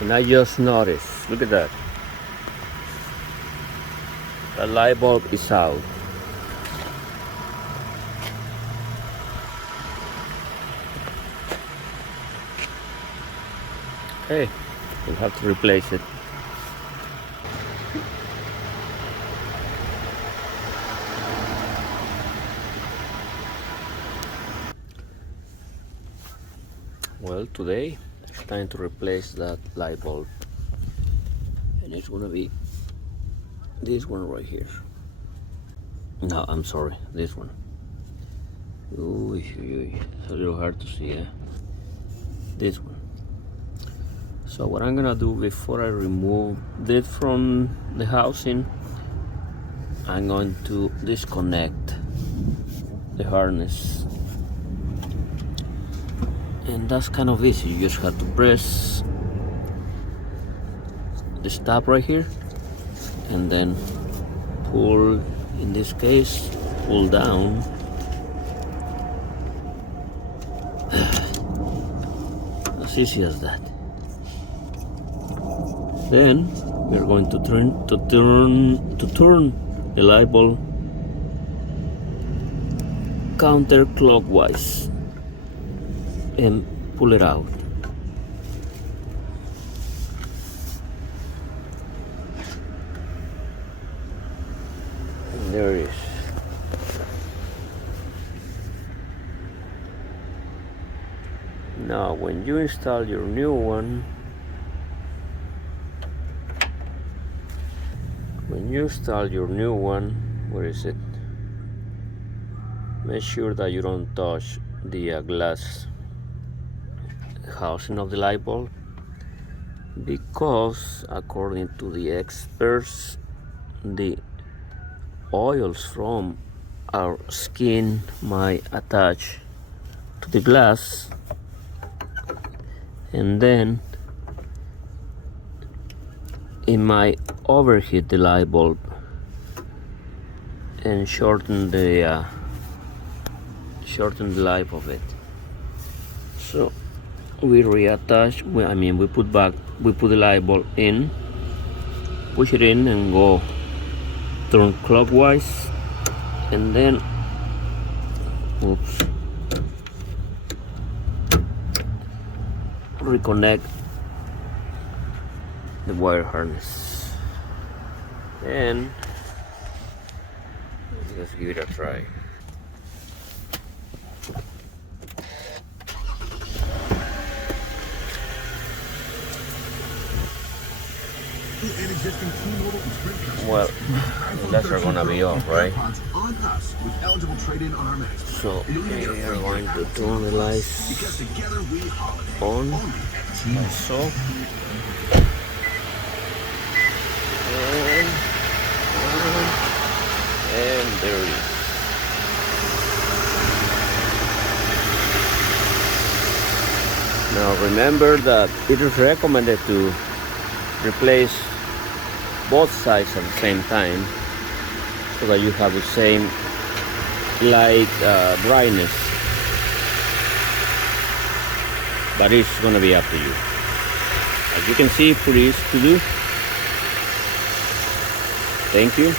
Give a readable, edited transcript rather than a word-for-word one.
And I just noticed, look at that. The light bulb is out. Hey, we'll have to replace it. Well, today it's time to replace that light bulb, and it's gonna be this one right here. No, I'm sorry, this one. Ooh, it's a little hard to see, eh? This one. So what I'm gonna do before I remove this from the housing, I'm going to disconnect the harness. And that's kind of easy. You just have to press the stop right here and then pull, in this case, pull down. As easy as that. Then we're going to turn the light bulb counterclockwise and pull it out. And there it is. Now when you install your new one, where is it? Make sure that you don't touch the glass housing of the light bulb, because according to the experts, the oils from our skin might attach to the glass and then it might overheat the light bulb and shorten the life of it. So we reattach, we put the light bulb in, push it in and go turn clockwise, and then reconnect the wire harness, and let's give it a try. Well, that's are gonna be off, right? So we are going to turn the lights on, like so, and there it is. Now remember that it is recommended to replace both sides at the same time so that you have the same light brightness, but it's gonna be up to you. As you can see, pretty easy to do. Thank you.